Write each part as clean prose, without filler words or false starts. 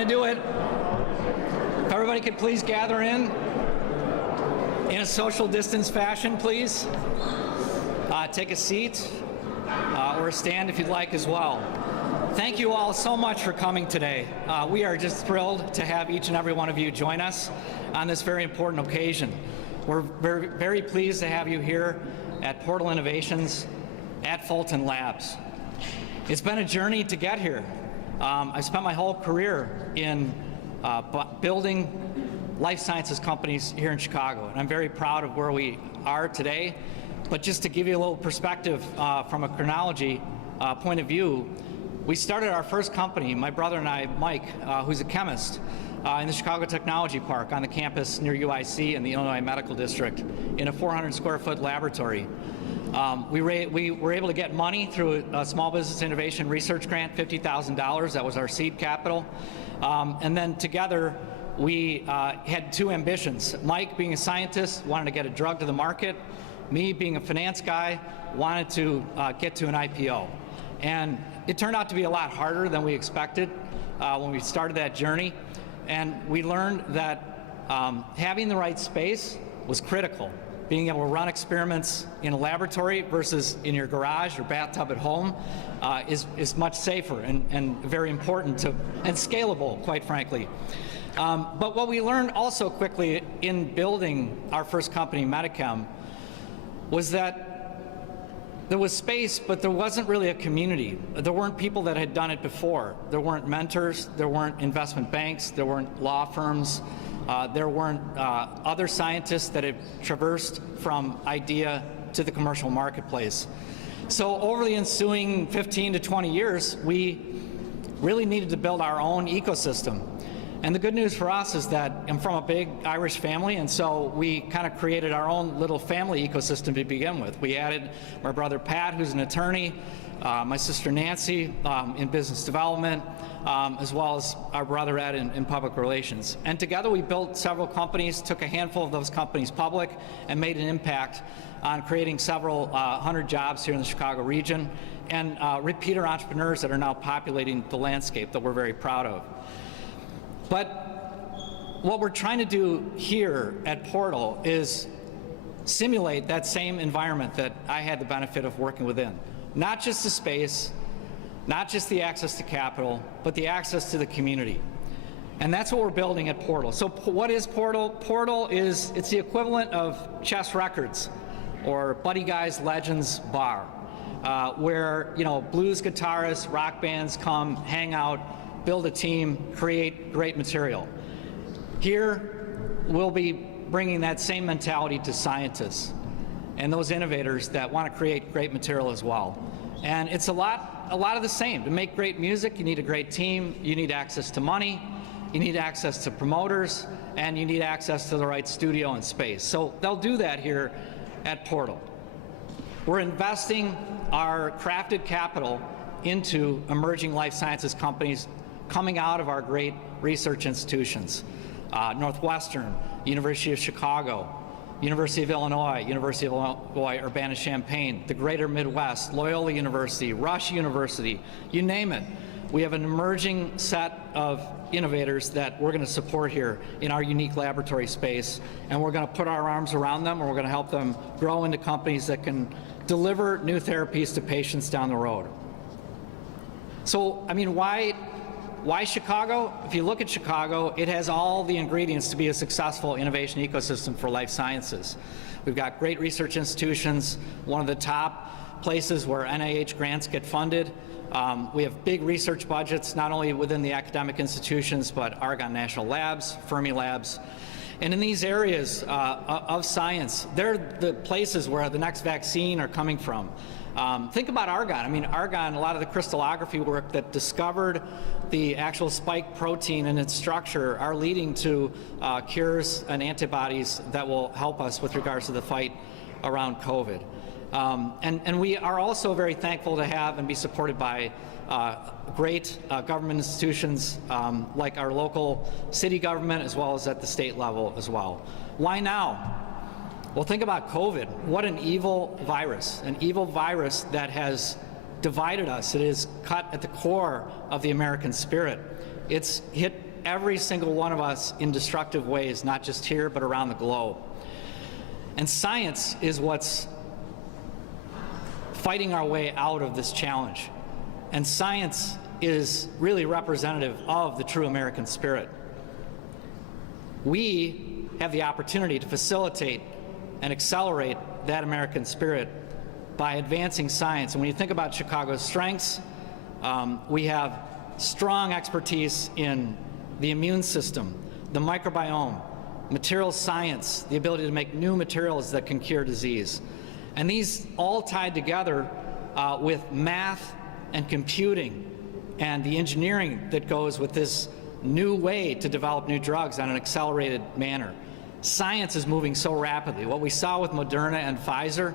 going to do it. If everybody could please gather in a social distance fashion, please. Take a seat or a stand if you'd like as well. Thank you all so much for coming today. We are just thrilled to have each and every one of you join us on this very important occasion. We're very, very pleased to have you here at Portal Innovations at Fulton Labs. It's been a journey to get here. I spent my whole career in building life sciences companies here in Chicago, and I'm very proud of where we are today. But just to give you a little perspective from a chronology point of view, we started our first company, my brother and I, Mike, who's a chemist, in the Chicago Technology Park on the campus near UIC in the Illinois Medical District in a 400 square foot laboratory. We were able to get money through a small business innovation research grant, $50,000. That was our seed capital. And then together we had two ambitions. Mike, being a scientist, wanted to get a drug to the market. Me, being a finance guy, wanted to get to an IPO. And it turned out to be a lot harder than we expected when we started that journey. And we learned that having the right space was critical. Being able to run experiments in a laboratory versus in your garage or bathtub at home is much safer and very important and scalable, quite frankly. But what we learned also quickly in building our first company, Medichem, was that there was space, but there wasn't really a community. There weren't people that had done it before. There weren't mentors, there weren't investment banks, there weren't law firms, there weren't other scientists that had traversed from idea to the commercial marketplace. So over the ensuing 15 to 20 years, we really needed to build our own ecosystem. And the good news for us is that I'm from a big Irish family, and so we kind of created our own little family ecosystem to begin with. We added my brother Pat, who's an attorney, my sister Nancy in business development, as well as our brother Ed in public relations. And together we built several companies, took a handful of those companies public, and made an impact on creating several hundred jobs here in the Chicago region, and repeater entrepreneurs that are now populating the landscape that we're very proud of. But what we're trying to do here at Portal is simulate that same environment that I had the benefit of working within. Not just the space, not just the access to capital, but the access to the community. And that's what we're building at Portal. So what is Portal? Portal is, it's the equivalent of Chess Records or Buddy Guy's Legends Bar, where, you know, blues guitarists, rock bands come, hang out, build a team, create great material. Here, we'll be bringing that same mentality to scientists and those innovators that want to create great material as well. And it's a lot of the same. To make great music, you need a great team, you need access to money, you need access to promoters, and you need access to the right studio and space. So they'll do that here at Portal. We're investing our crafted capital into emerging life sciences companies coming out of our great research institutions. Northwestern, University of Chicago, University of Illinois, University of Illinois Urbana-Champaign, the Greater Midwest, Loyola University, Rush University, you name it. We have an emerging set of innovators that we're going to support here in our unique laboratory space, and we're going to put our arms around them, and we're going to help them grow into companies that can deliver new therapies to patients down the road. So, I mean, why Chicago? If you look at Chicago, it has all the ingredients to be a successful innovation ecosystem for life sciences. We've got great research institutions, one of the top places where NIH grants get funded. We have big research budgets, not only within the academic institutions, but Argonne National Labs, Fermi Labs. And in these areas of science, they're the places where the next vaccine are coming from. Think about argon. I mean, argon, a lot of the crystallography work that discovered the actual spike protein and its structure are leading to cures and antibodies that will help us with regards to the fight around COVID. And we are also very thankful to have and be supported by great government institutions like our local city government as well as at the state level as well. Why now? Well, think about COVID. What an evil virus that has divided us. It is cut at the core of the American spirit. It's hit every single one of us in destructive ways, not just here, but around the globe. And science is what's fighting our way out of this challenge. And science is really representative of the true American spirit. We have the opportunity to facilitate and accelerate that American spirit by advancing science. And when you think about Chicago's strengths, we have strong expertise in the immune system, the microbiome, material science, the ability to make new materials that can cure disease. And these all tied together with math and computing and the engineering that goes with this new way to develop new drugs on an accelerated manner. Science is moving so rapidly. What we saw with Moderna and Pfizer,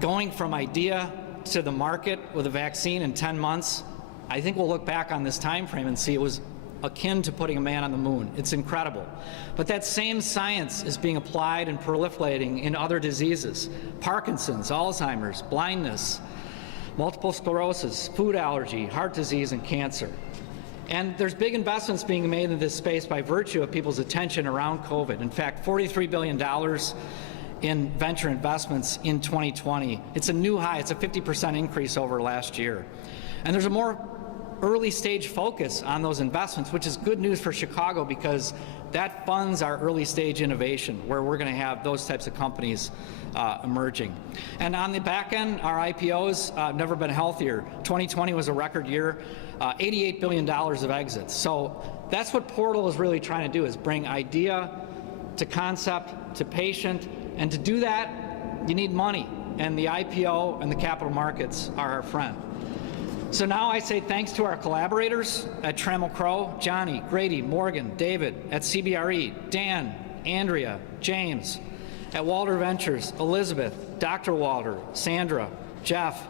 going from idea to the market with a vaccine in 10 months, I think we'll look back on this time frame and see it was akin to putting a man on the moon. It's incredible. But that same science is being applied and proliferating in other diseases: Parkinson's, Alzheimer's, blindness, multiple sclerosis, food allergy, heart disease, and cancer. And there's big investments being made in this space by virtue of people's attention around COVID. In fact, $43 billion in venture investments in 2020. It's a new high. It's a 50% increase over last year. And there's a more early stage focus on those investments, which is good news for Chicago because that funds our early stage innovation, where we're going to have those types of companies emerging. And on the back end, our IPOs have never been healthier. 2020 was a record year, $88 billion of exits. So that's what Portal is really trying to do, is bring idea to concept to patient. And to do that, you need money. And the IPO and the capital markets are our friend. So now I say thanks to our collaborators at Trammell Crow, Johnny, Grady, Morgan, David, at CBRE, Dan, Andrea, James, at Walter Ventures, Elizabeth, Dr. Walter, Sandra, Jeff,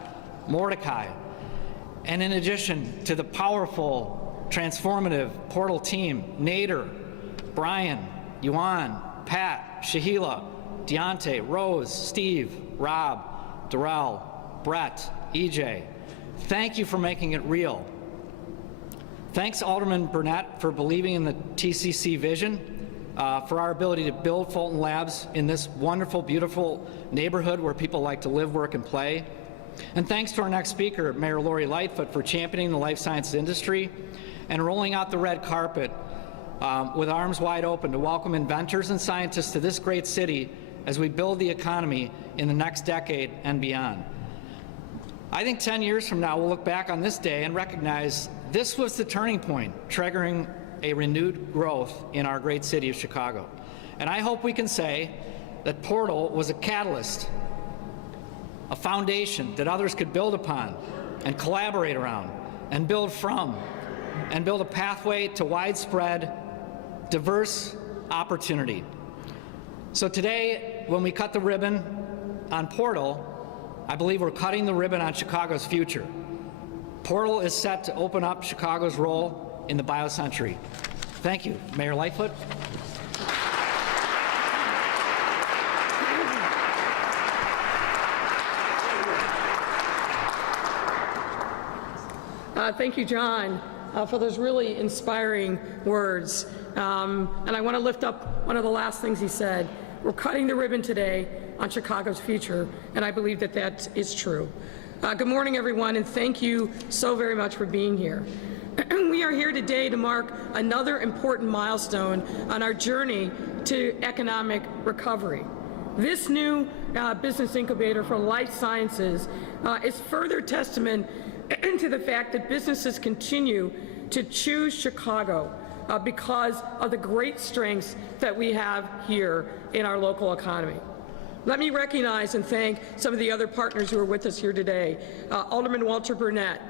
Mordecai, and in addition to the powerful, transformative Portal team, Nader, Brian, Yuan, Pat, Shahila, Deontay, Rose, Steve, Rob, Darrell, Brett, EJ. Thank you for making it real. Thanks, Alderman Burnett, for believing in the TCC vision, for our ability to build Fulton Labs in this wonderful, beautiful neighborhood where people like to live, work, and play. And thanks to our next speaker, Mayor Lori Lightfoot, for championing the life sciences industry and rolling out the red carpet with arms wide open to welcome inventors and scientists to this great city as we build the economy in the next decade and beyond. I think 10 years from now, we'll look back on this day and recognize this was the turning point, triggering a renewed growth in our great city of Chicago. And I hope we can say that Portal was a catalyst, a foundation that others could build upon and collaborate around and build from, and build a pathway to widespread, diverse opportunity. So today, when we cut the ribbon on Portal, I believe we're cutting the ribbon on Chicago's future. Portal is set to open up Chicago's role in the biocentury. Thank you, Mayor Lightfoot. Thank you, John, for those really inspiring words. And I want to lift up one of the last things he said. We're cutting the ribbon today on Chicago's future, and I believe that that is true. Good morning, everyone, and thank you so very much for being here. We are here today to mark another important milestone on our journey to economic recovery. This new business incubator for life sciences is further testament to the fact that businesses continue to choose Chicago because of the great strengths that we have here in our local economy. Let me recognize and thank some of the other partners who are with us here today. Alderman Walter Burnett,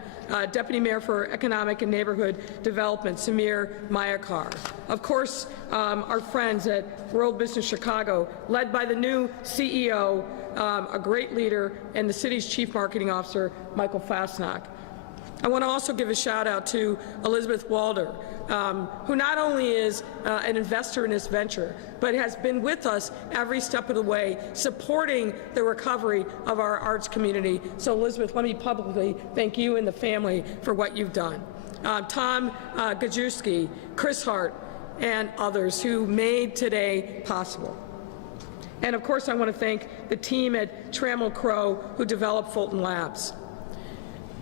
Deputy Mayor for Economic and Neighborhood Development, Samir Mayakar. Of course, our friends at World Business Chicago, led by the new CEO, a great leader, and the city's Chief Marketing Officer, Michael Fastnack. I want to also give a shout out to Elizabeth Walder, who not only is an investor in this venture, but has been with us every step of the way, supporting the recovery of our arts community. So Elizabeth, let me publicly thank you and the family for what you've done. Tom Gajewski, Chris Hart, and others who made today possible. And of course, I want to thank the team at Trammell Crow who developed Fulton Labs.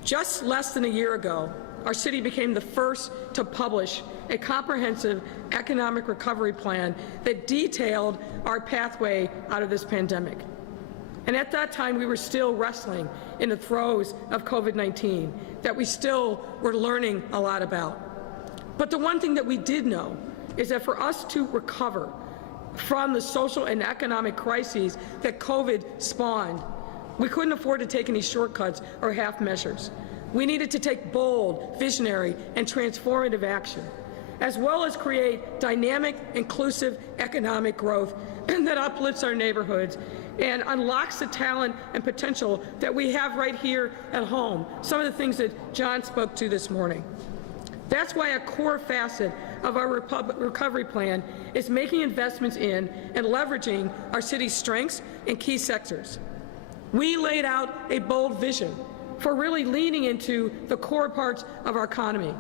Just less than a year ago, our city became the first to publish a comprehensive economic recovery plan that detailed our pathway out of this pandemic. And at that time, we were still wrestling in the throes of COVID-19 that we still were learning a lot about. But the one thing that we did know is that for us to recover from the social and economic crises that COVID spawned, we couldn't afford to take any shortcuts or half measures. We needed to take bold, visionary, and transformative action, as well as create dynamic, inclusive economic growth that uplifts our neighborhoods and unlocks the talent and potential that we have right here at home, some of the things that John spoke to this morning. That's why a core facet of our recovery plan is making investments in and leveraging our city's strengths in key sectors. We laid out a bold vision for really leaning into the core parts of our economy,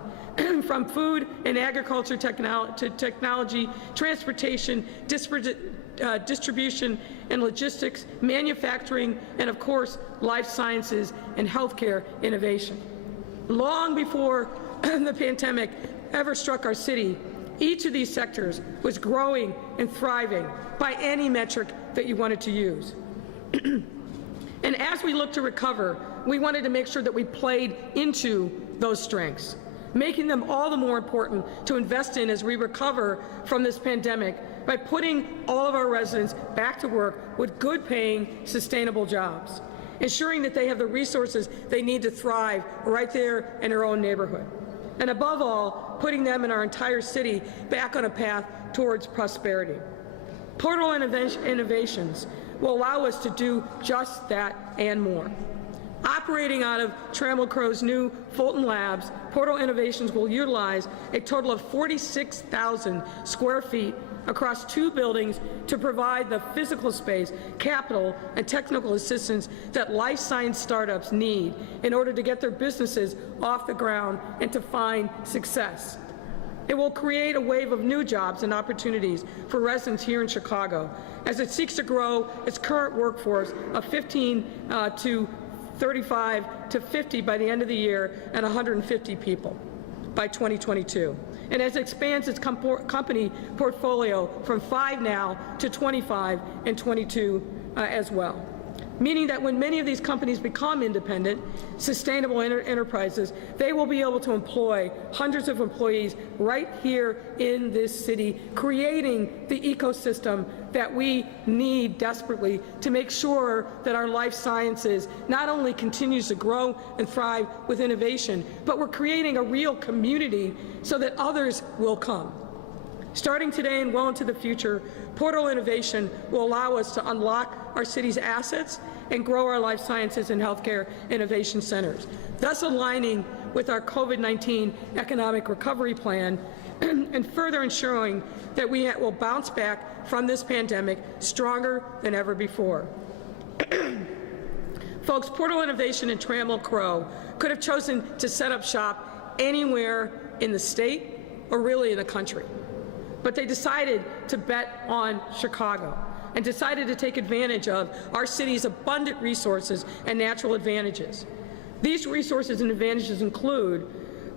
from food and agriculture to technology, transportation, distribution and logistics, manufacturing, and of course, life sciences and healthcare innovation. Long before the pandemic ever struck our city, each of these sectors was growing and thriving by any metric that you wanted to use. And as we look to recover, we wanted to make sure that we played into those strengths, making them all the more important to invest in as we recover from this pandemic by putting all of our residents back to work with good-paying, sustainable jobs, ensuring that they have the resources they need to thrive right there in their own neighborhood, and above all, putting them and our entire city back on a path towards prosperity. Portal Innovations will allow us to do just that and more. Operating out of Trammell Crow's new Fulton Labs, Portal Innovations will utilize a total of 46,000 square feet across 2 buildings to provide the physical space, capital, and technical assistance that life science startups need in order to get their businesses off the ground and to find success. It will create a wave of new jobs and opportunities for residents here in Chicago as it seeks to grow its current workforce of 15 to 35 to 50 by the end of the year and 150 people by 2022. And as it expands its company portfolio from 5 now to 25 and 22 as well. Meaning that when many of these companies become independent, sustainable enterprises, they will be able to employ hundreds of employees right here in this city, creating the ecosystem that we need desperately to make sure that our life sciences not only continues to grow and thrive with innovation, but we're creating a real community so that others will come. Starting today and well into the future, Portal Innovation will allow us to unlock our city's assets and grow our life sciences and healthcare innovation centers, thus aligning with our COVID-19 economic recovery plan and further ensuring that we will bounce back from this pandemic stronger than ever before. Folks, Portal Innovation and Trammell Crow could have chosen to set up shop anywhere in the state or really in the country. But they decided to bet on Chicago and decided to take advantage of our city's abundant resources and natural advantages. These resources and advantages include,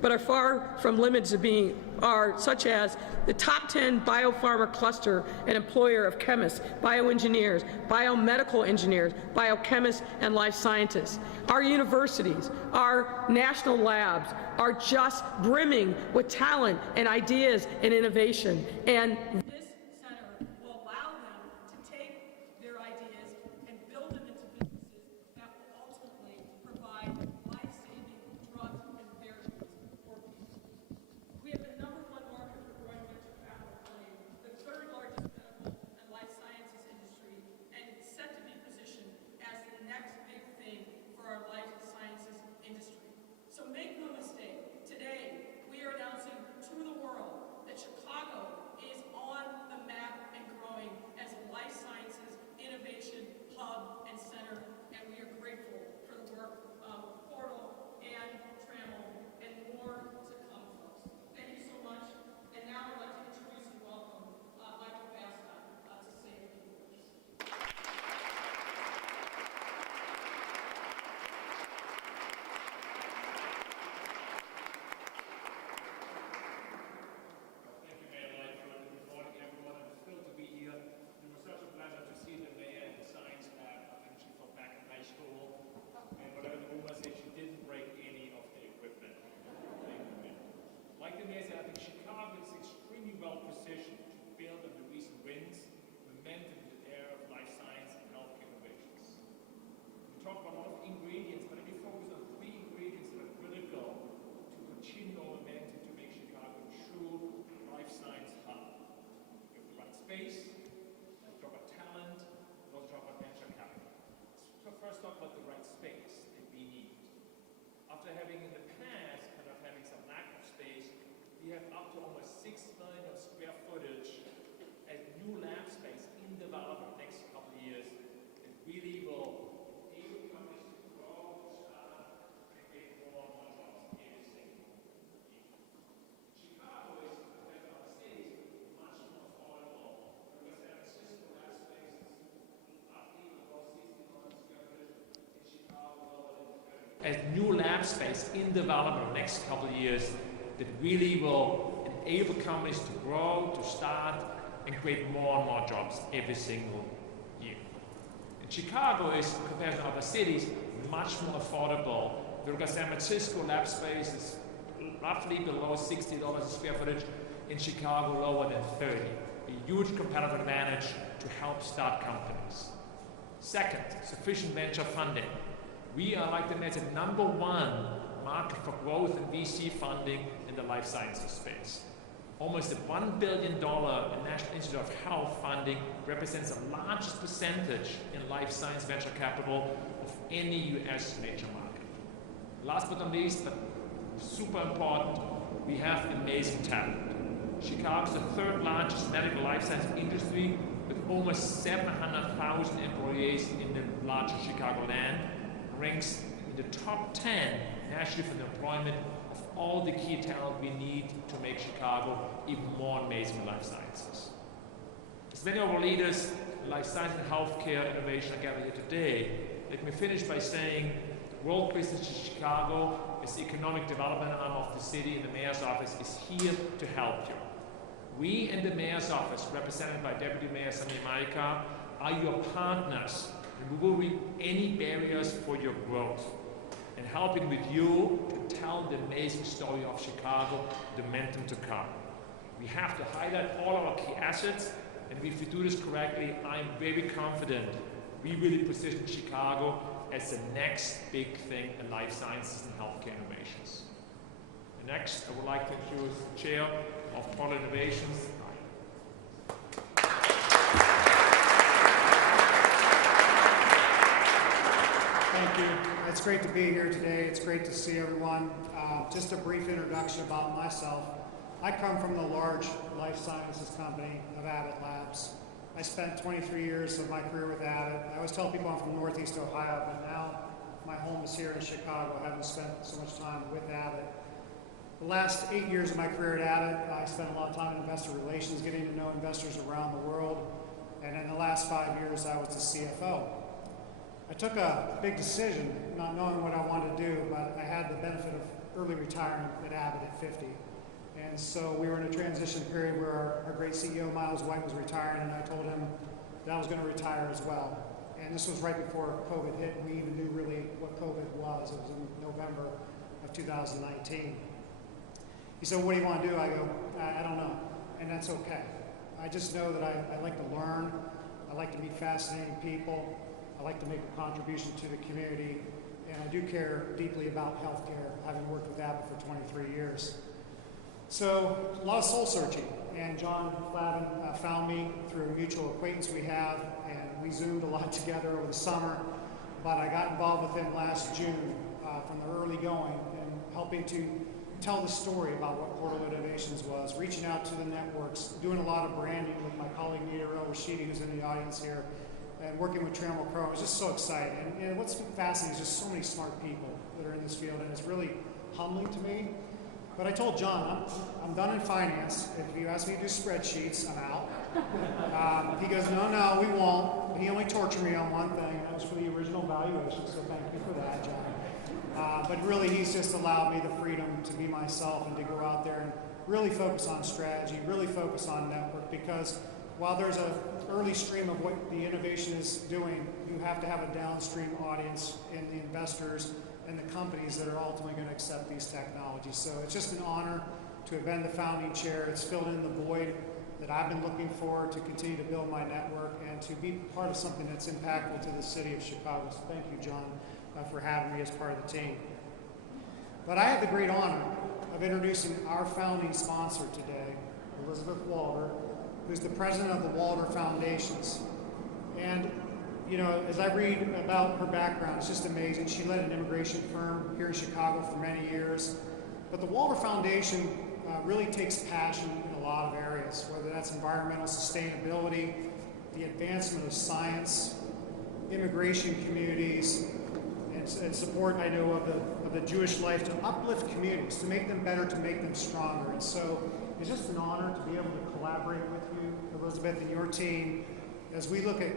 but are far from limited to being, are such as the top 10 biopharma cluster and employer of chemists, bioengineers, biomedical engineers, biochemists, and life scientists. Our universities, our national labs are just brimming with talent and ideas and innovation. And this center will allow them to take their ideas and build them into businesses that will ultimately provide life-saving drugs and therapies for people. We have the #1 market for growing venture capital funding, the 3rd largest medical and life sciences industry, and it's set to be positioned as the next big thing for our life sciences industry. So make no mistake, today we are announcing to the world that Chicago is on after having in the past kind of having some lack of space, we have up to almost 6 million of square footage as new lab space in development next couple of years. It really will enable companies to grow, start, and create more and more jobs every single year. Chicago is, compared to other cities, much more affordable because San Francisco lab space is roughly below $60 square foot. In Chicago, lower than 30. As new lab space in development next couple of years that really will enable companies to grow, to start, and create more and more jobs every single year. And Chicago is, compared to other cities, much more affordable because San Francisco lab space is roughly below $60 a square footage, in Chicago lower than 30. A huge competitive advantage to help start companies. Second, sufficient venture funding. We are like the #1 market for growth and VC funding in the life sciences space. Almost a $1 billion National Institute of Health funding represents the largest percentage in life science venture capital of any US major market. Last but not least, but super important, we have amazing talent. Chicago is the third largest medical life science industry with almost 700,000 employees in the larger Chicagoland, ranks in the top 10 nationally for the employment of all the key talent we need to make Chicago even more amazing in life sciences. As many of our leaders in life science and healthcare innovation are gathered here today, let me finish by saying World Business Chicago, as the economic development arm of the city and the mayor's office, is here to help you. We in the mayor's office, represented by Deputy Mayor Sami Maika, are your partners, and we will remove any barriers for your growth and helping with you to tell the amazing story of Chicago, the momentum to come. We have to highlight all our key assets, and if we do this correctly, I'm very confident we really position Chicago as the next big thing in life sciences and healthcare innovations. And next, I would like to introduce the Chair of Portland Innovations. Thank you. It's great to be here today. It's great to see everyone. Just a brief introduction about myself. I come from the large life sciences company of Abbott Labs. I spent 23 years of my career with Abbott. I always tell people I'm from Northeast Ohio, but now my home is here in Chicago, having spent so much time with Abbott. The last 8 years of my career at Abbott, I spent a lot of time in investor relations, getting to know investors around the world. And in the last 5 years, I was the CFO. I took a big decision, not knowing what I wanted to do, but I had the benefit of early retirement at Abbott at 50. And so we were in a transition period where our great CEO, Miles White, was retiring, and I told him that I was going to retire as well. And this was right before COVID hit, and we even knew really what COVID was. It was in November of 2019. He said, "What do you want to do?" I go, I don't know, and that's okay. I just know that I like to learn, I like to meet fascinating people, I like to make a contribution to the community, and I do care deeply about healthcare, having worked with Abbott for 23 years. So, a lot of soul searching, and John Flavin found me through a mutual acquaintance we have, and we Zoomed a lot together over the summer, but I got involved with him last June from the early going and helping to tell the story about what Portal Innovations was, reaching out to the networks, doing a lot of branding with my colleague Nita El-Rashidi, who's in the audience here, and working with Trammell Crow. I was just so excited. And what's fascinating is just so many smart people that are in this field, and it's really humbling to me. But I told John, I'm done in finance. If you ask me to do spreadsheets, I'm out. He goes, no, we won't. He only tortured me on one thing, and that was for the original valuation, so thank you for that, John. But really, he's just allowed me the freedom to be myself and to go out there and really focus on strategy, really focus on network, because while there's an early stream of what the innovation is doing, you have to have a downstream audience in the investors and the companies that are ultimately going to accept these technologies. So it's just an honor to have been the founding chair. It's filled in the void that I've been looking for to continue to build my network and to be part of something that's impactful to the city of Chicago. So thank you, John, for having me as part of the team. But I have the great honor of introducing our founding sponsor today, Elizabeth Walder, who's the president of the Walder Foundations. And you know, as I read about her background, it's just amazing. She led an immigration firm here in Chicago for many years. But the Walter Foundation really takes passion in a lot of areas, whether that's environmental sustainability, the advancement of science, immigration communities, and support, I know, of the Jewish life, to uplift communities, to make them better, to make them stronger. And so it's just an honor to be able to collaborate with you, Elizabeth, and your team, as we look at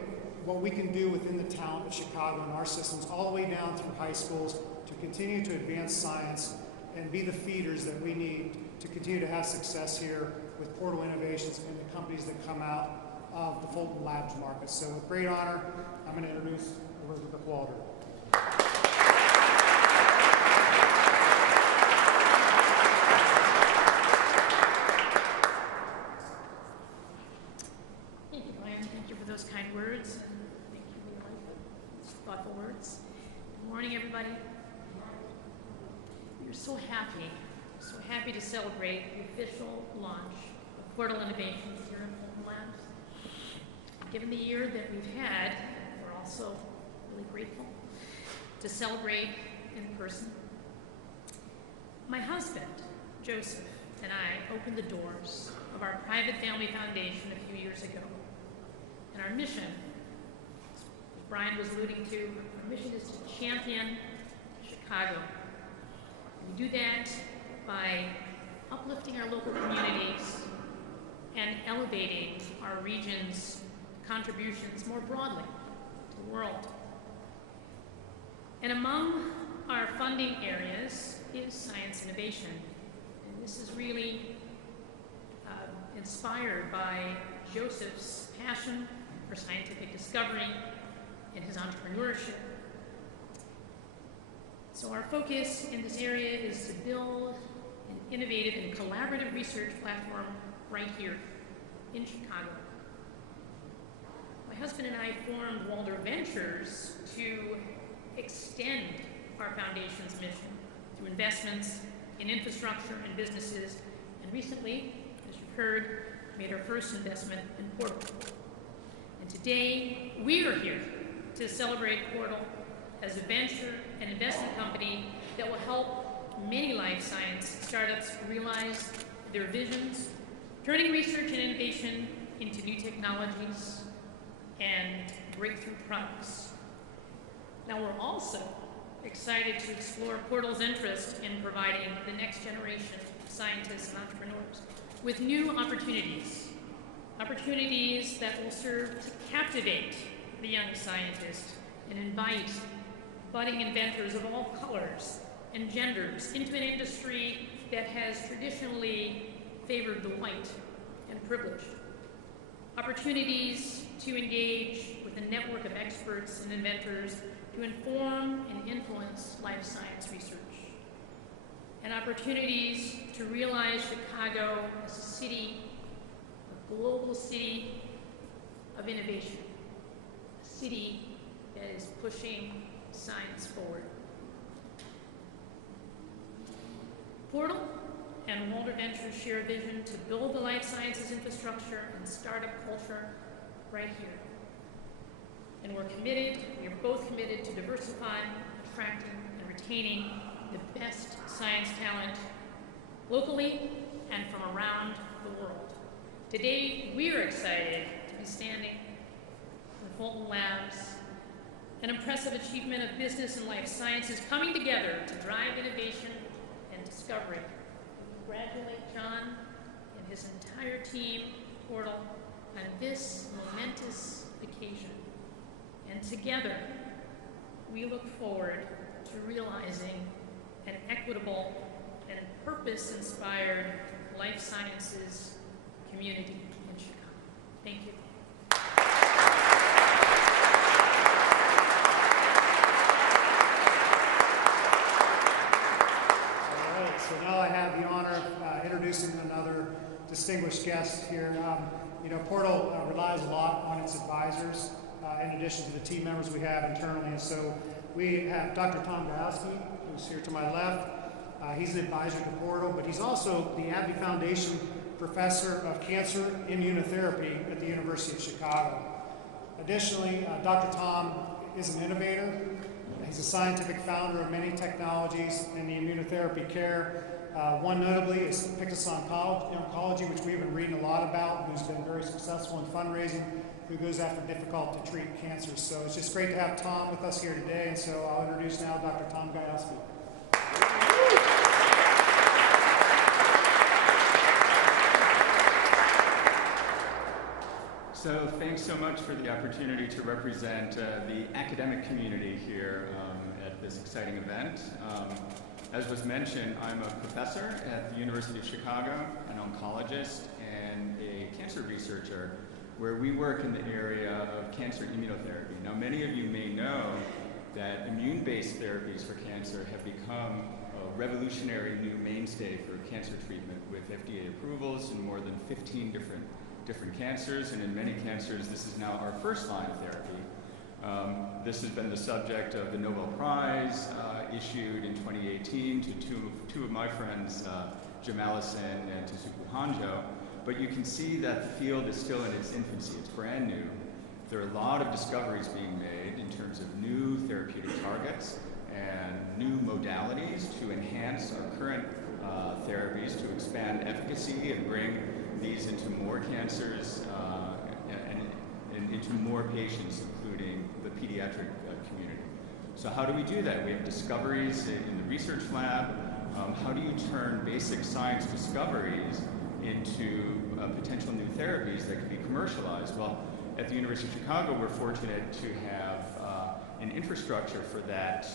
what we can do within the town of Chicago and our systems, all the way down through high schools, to continue to advance science and be the feeders that we need to continue to have success here with Portal Innovations and the companies that come out of the Fulton Labs market. So with great honor, I'm going to introduce Elizabeth Walter. Thank you, Brian. Thank you for those kind words. And thank you for your thoughtful words. Good morning, everybody. We are so happy to celebrate the official launch of Portal Innovations here in Fulton Labs. Given the year that we've had, we're also really grateful to celebrate in person. My husband, Joseph, and I opened the doors of our private family foundation a few years ago. And our mission, as Brian was alluding to, our mission is to champion Chicago. And we do that by uplifting our local communities and elevating our region's contributions more broadly to the world. And among our funding areas is science innovation. And this is really inspired by Joseph's passion for scientific discovery and his entrepreneurship. So our focus in this area is to build an innovative and collaborative research platform right here in Chicago. My husband and I formed Walter Ventures to extend our foundation's mission through investments in infrastructure and businesses, and recently, as you've heard, made our first investment in Portal. And today, we are here to celebrate Portal as a venture and investment company that will help many life science startups realize their visions, turning research and innovation into new technologies and breakthrough products. Now, we're also excited to explore Portal's interest in providing the next generation of scientists and entrepreneurs with new opportunities that will serve to captivate the young scientist and invite budding inventors of all colors and genders into an industry that has traditionally favored the white and privileged. Opportunities to engage with a network of experts and inventors to inform and influence life science research. And opportunities to realize Chicago as a city, a global city of innovation, a city that is pushing science forward. Portal and Walter Ventures share a vision to build the life sciences infrastructure and startup culture right here. And we are both committed to diversifying, attracting, and retaining the best science talent locally and from around the world. Today, we are excited to be standing in Fulton Labs, an impressive achievement of business and life sciences coming together to drive innovation and discovery. We congratulate John and his entire team, Portal, on this momentous occasion. And together, we look forward to realizing an equitable and purpose-inspired life sciences community in Chicago. Thank you. All right, so now I have the honor of introducing another distinguished guest here. Portal relies a lot on its advisors, in addition to the team members we have internally. And so we have Dr. Tom Gajowski, who's here to my left. He's an advisor to Portal, but he's also the AbbVie Foundation Professor of Cancer Immunotherapy at the University of Chicago. Additionally, Dr. Tom is an innovator. He's a scientific founder of many technologies in the immunotherapy care. One notably is Pictus Oncology, which we've been reading a lot about, who's been very successful in fundraising, who goes after difficult to treat cancers. So it's just great to have Tom with us here today, and so I'll introduce now Dr. Tom Gajowski. So thanks so much for the opportunity to represent the academic community here at this exciting event. As was mentioned, I'm a professor at the University of Chicago, an oncologist, and a cancer researcher, where we work in the area of cancer immunotherapy. Now, many of you may know that immune-based therapies for cancer have become a revolutionary new mainstay for cancer treatment, with FDA approvals in more than 15 different cancers, and in many cancers, this is now our first line of therapy. This has been the subject of the Nobel Prize issued in 2018 to two of my friends, Jim Allison and Tasuku Hanjo. But you can see that the field is still in its infancy. It's brand new. There are a lot of discoveries being made in terms of new therapeutic targets and new modalities to enhance our current therapies, to expand efficacy and bring these into more cancers and into more patients, including the pediatric community. So how do we do that? We have discoveries in the research lab. How do you turn basic science discoveries into potential new therapies that can be commercialized? Well, at the University of Chicago, we're fortunate to have an infrastructure for that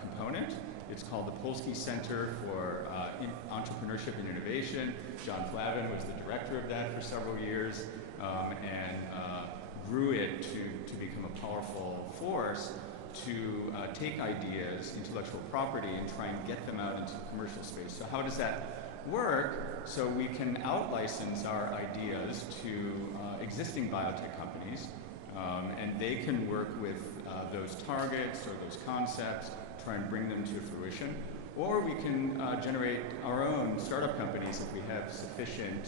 component. It's called the Polsky Center for Entrepreneurship and Innovation. John Flavin was the director of that for several years and grew it to become a powerful force to take ideas, intellectual property, and try and get them out into the commercial space. So how does that work? So we can out-license our ideas to existing biotech companies, and they can work with those targets or those concepts, try and bring them to fruition. Or we can generate our own startup companies if we have sufficient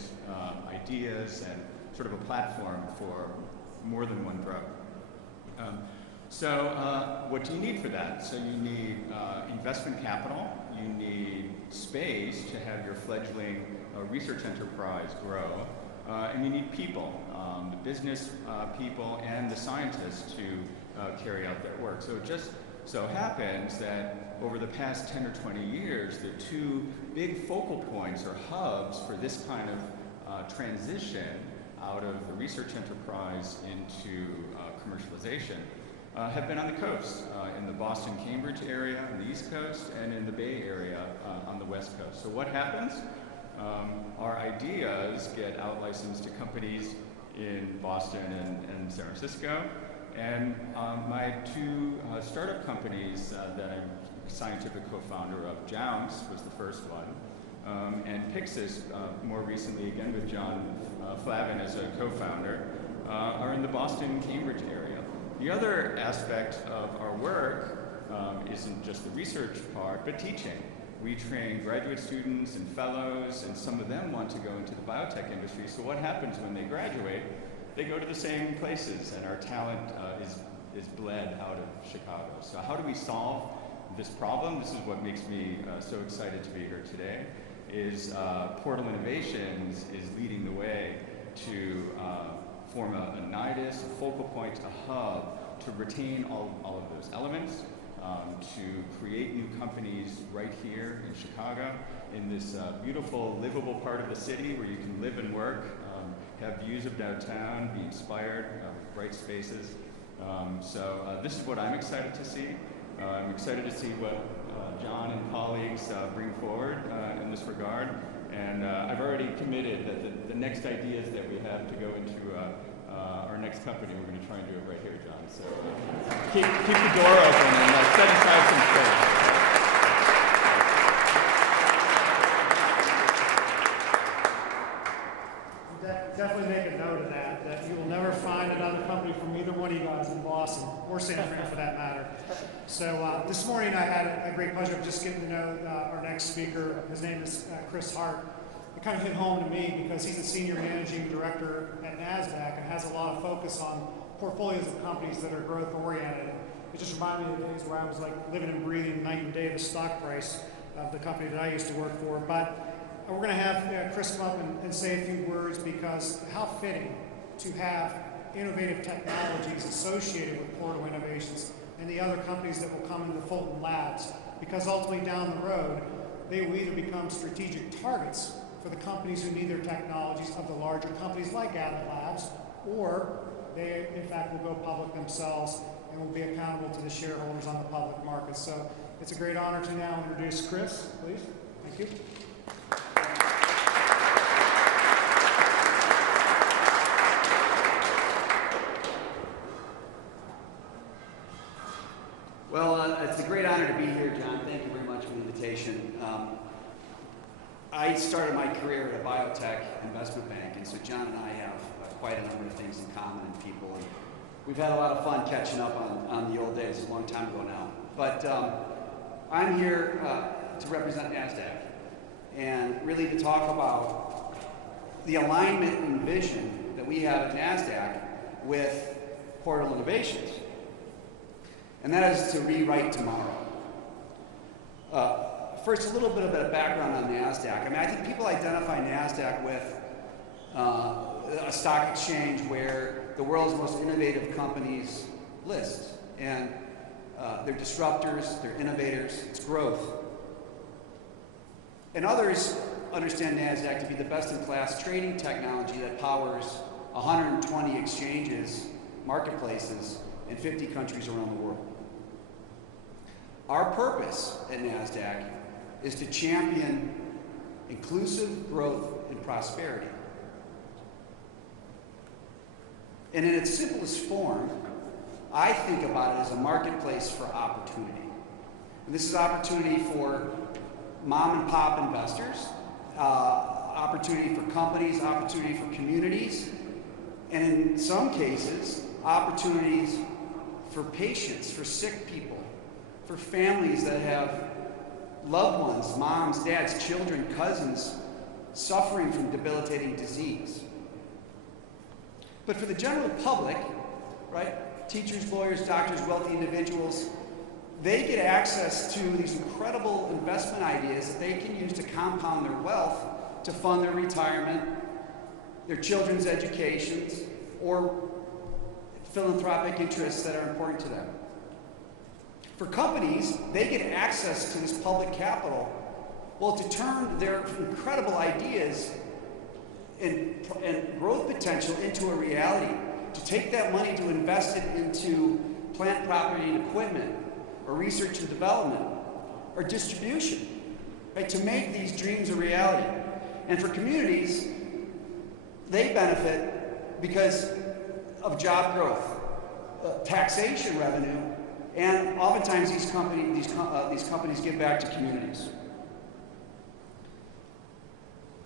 ideas and sort of a platform for more than one drug. What do you need for that? So you need investment capital, you need space to have your fledgling research enterprise grow, and you need people, the business people and the scientists to carry out their work. So it just so happens that over the past 10 or 20 years, the two big focal points or hubs for this kind of transition out of the research enterprise into commercialization have been on the coast, in the Boston-Cambridge area on the East Coast and in the Bay Area on the West Coast. So what happens? Our ideas get out-licensed to companies in Boston and San Francisco. And my two startup companies that I'm scientific co-founder of, Jounce was the first one, and Pyxis, more recently again with John Flavin as a co-founder, are in the Boston-Cambridge area. The other aspect of our work isn't just the research part, but teaching. We train graduate students and fellows, and some of them want to go into the biotech industry. So what happens when they graduate? They go to the same places, and our talent is bled out of Chicago. So how do we solve this problem? This is what makes me so excited to be here today, is Portal Innovations is leading the way to form a nidus, a focal point, a hub to retain all of those elements, to create new companies right here in Chicago, in this beautiful, livable part of the city where you can live and work, have views of downtown, be inspired with bright spaces. This is what I'm excited to see. I'm excited to see what John and colleagues bring forward in this regard. And I've already committed that the next ideas that we have to go into our next company, we're going to try and do it right here, John. So keep the door open and set aside some space. Definitely make a note of that you will never find another company from either one of you guys in Boston, or San Fran for that matter. So this morning I had a great pleasure of just getting to know our next speaker. His name is Chris Hart. It kind of hit home to me because he's a senior managing director at NASDAQ and has a lot of focus on portfolios of companies that are growth oriented. It just reminded me of the days where I was like living and breathing night and day the stock price of the company that I used to work for. But we're going to have Chris come up and say a few words, because how fitting to have innovative technologies associated with Portal Innovations and the other companies that will come into the Fulton Labs, because ultimately down the road, they will either become strategic targets for the companies who need their technologies of the larger companies like Abbott Labs, or they in fact will go public themselves and will be accountable to the shareholders on the public market. So it's a great honor to now introduce Chris, please. Thank you. Well, it's a great honor to be here, John. Thank you very much for the invitation. I started my career at a biotech investment bank, and so John and I have quite a number of things in common in people. And we've had a lot of fun catching up on the old days, a long time ago now. But I'm here to represent NASDAQ and really to talk about the alignment and vision that we have at NASDAQ with Portal Innovations. And that is to rewrite tomorrow. First, a little bit of a background on NASDAQ. I mean, I think people identify NASDAQ with a stock exchange where the world's most innovative companies list. And they're disruptors, they're innovators, it's growth. And others understand NASDAQ to be the best-in-class trading technology that powers 120 exchanges, marketplaces, in 50 countries around the world. Our purpose at NASDAQ is to champion inclusive growth and prosperity. And in its simplest form, I think about it as a marketplace for opportunity. And this is opportunity for mom and pop investors, opportunity for companies, opportunity for communities, and in some cases, opportunities for patients, for sick people, for families that have loved ones, moms, dads, children, cousins, suffering from debilitating disease. But for the general public, right, teachers, lawyers, doctors, wealthy individuals, they get access to these incredible investment ideas that they can use to compound their wealth to fund their retirement, their children's educations, or philanthropic interests that are important to them. For companies, they get access to this public capital, well, to turn their incredible ideas and growth potential into a reality, to take that money to invest it into plant, property, and equipment, or research and development, or distribution, right, to make these dreams a reality. And for communities, they benefit because of job growth, taxation revenue, and oftentimes these companies give back to communities.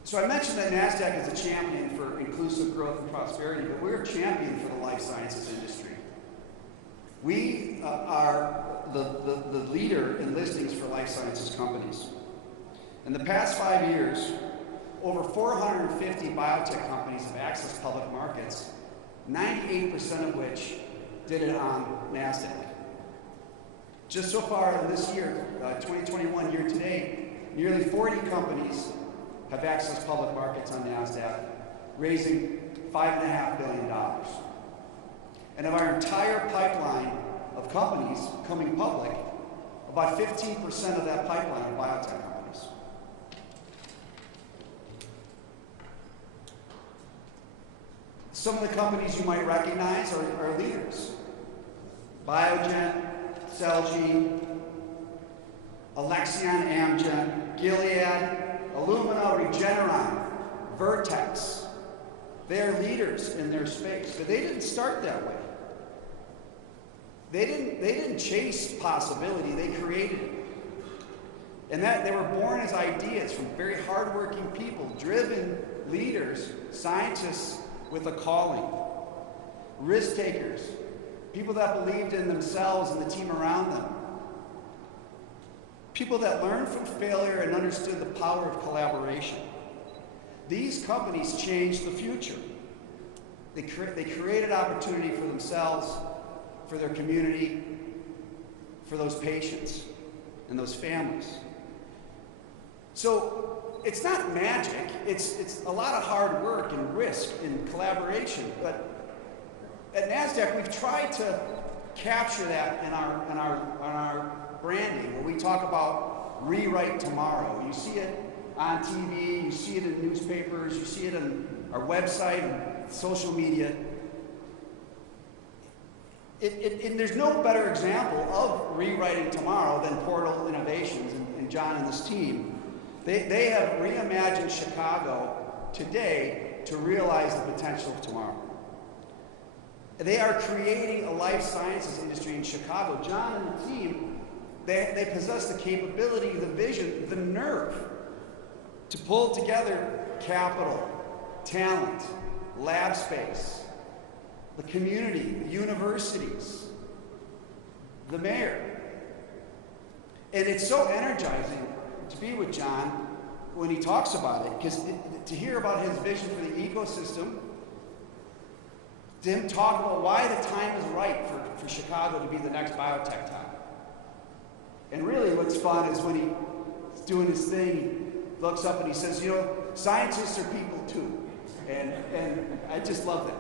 So I mentioned that NASDAQ is a champion for inclusive growth and prosperity, but we're a champion for the life sciences industry. We are the leader in listings for life sciences companies. In the past 5 years, over 450 biotech companies have accessed public markets, 98% of which did it on NASDAQ. Just so far this year, 2021 year to date, nearly 40 companies have accessed public markets on NASDAQ, raising $5.5 billion. And of our entire pipeline of companies coming public, about 15% of that pipeline are biotech companies. Some of the companies you might recognize are leaders. Biogen, Celgene, Alexion, Amgen, Gilead, Illumina, Regeneron, Vertex. They are leaders in their space, but they didn't start that way. They didn't chase possibility, they created it. And that they were born as ideas from very hardworking people, driven leaders, scientists with a calling, risk takers, people that believed in themselves and the team around them, people that learned from failure and understood the power of collaboration. These companies changed the future. They created opportunity for themselves, for their community, for those patients and those families. So it's not magic. It's a lot of hard work and risk and collaboration. But at NASDAQ, we've tried to capture that in our branding, where we talk about rewrite tomorrow. You see it on TV, you see it in newspapers, you see it on our website and social media. And there's no better example of rewriting tomorrow than Portal Innovations and John and this team. They have reimagined Chicago today to realize the potential of tomorrow. They are creating a life sciences industry in Chicago. John and the team, they possess the capability, the vision, the nerve to pull together capital, talent, lab space, the community, the universities, the mayor. And it's so energizing to be with John when he talks about it, because to hear about his vision for the ecosystem, to him talk about why the time is right for Chicago to be the next biotech town. And really what's fun is when he's doing his thing, he looks up and he says, you know, scientists are people too. And I just love that.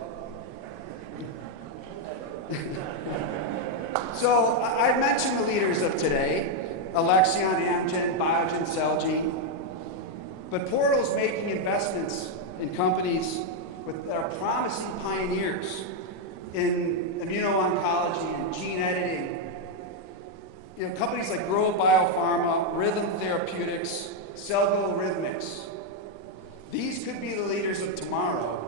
So I mentioned the leaders of today, Alexion, Amgen, Biogen, Celgene. But Portal's making investments in companies that are promising pioneers in immuno-oncology and gene editing. You know, companies like Grow Biopharma, Rhythm Therapeutics, Celgo Rhythmics. These could be the leaders of tomorrow,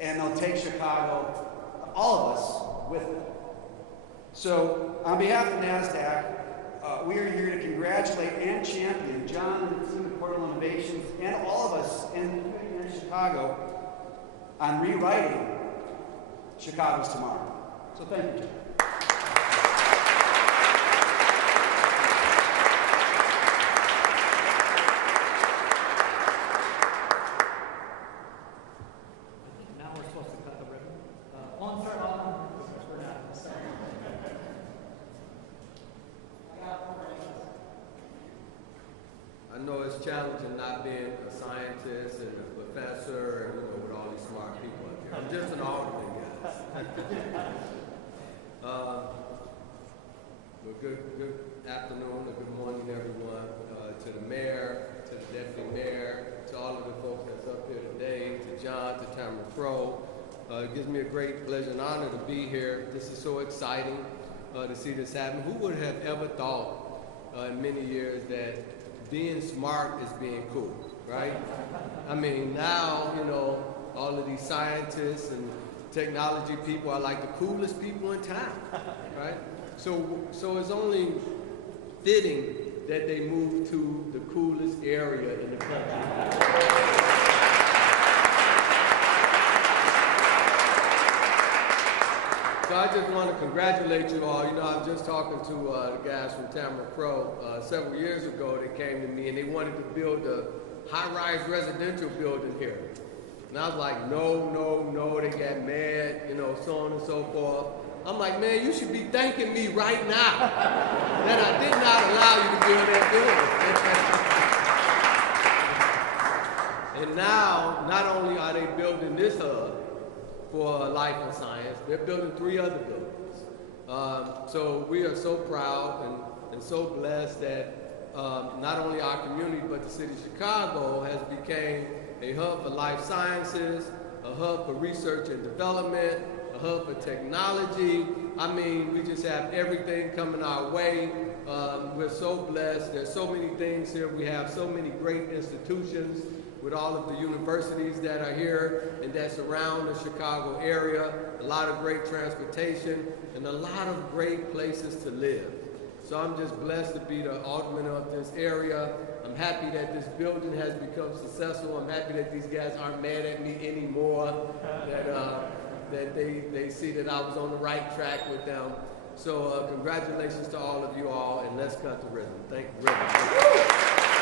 and they'll take Chicago, all of us, with them. So, on behalf of NASDAQ, we are here to congratulate and champion John and the team at Portal Innovations and all of us in Chicago on rewriting Chicago's tomorrow. So thank you, John. Now we're supposed to cut the ribbon. On, sir, on. We're not. I know it's challenging not being a scientist and a professor and with all these smart people up here. I'm just an alderman, guys. Well, good afternoon or good morning, everyone. To the mayor, to the deputy mayor, to all of the folks that's up here today, to John, to Tamara Crow. It gives me a great pleasure and honor to be here. This is so exciting to see this happen. Who would have ever thought in many years that being smart is being cool, right? I mean, now, you know, all of these scientists and technology people are like the coolest people in town, right? So it's only fitting that they move to the coolest area in the country. So I just want to congratulate you all. You know, I was just talking to the guys from Tamara Crow several years ago. They came to me and they wanted to build a high-rise residential building here. And I was like, no, they got mad, you know, so on and so forth. I'm like, man, you should be thanking me right now that I did not allow you to build that building. And now, not only are they building this hub for life and science, they're building 3 other buildings. So we are so proud and so blessed that not only our community, but the city of Chicago has become a hub for life sciences, a hub for research and development, a hub for technology. I mean, we just have everything coming our way. We're so blessed. There's so many things here. We have so many great institutions with all of the universities that are here and that surround the Chicago area, a lot of great transportation, and a lot of great places to live. So I'm just blessed to be the alderman of this area. I'm happy that this building has become successful. I'm happy that these guys aren't mad at me anymore, that they see that I was on the right track with them. So congratulations to all of you all, and let's cut the ribbon. Thank you.